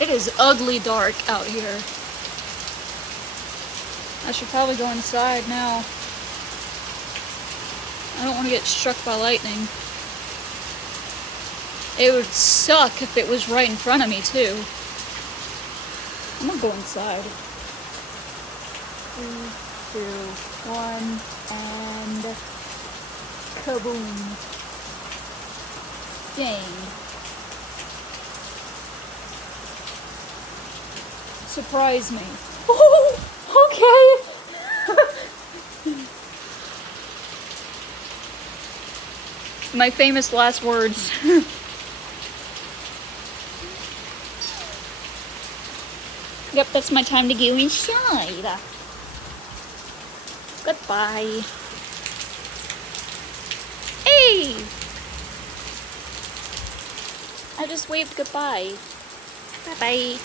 It is ugly dark out here. I should probably go inside now. I don't want to get struck by lightning. It would suck if it was right in front of me, too. I'm gonna go inside. 3, 2, 1, and kaboom. Dang. Surprise me. Oh, okay. My famous last words. Yep, that's my time to go inside. Goodbye. Hey! I just waved goodbye. Bye-bye.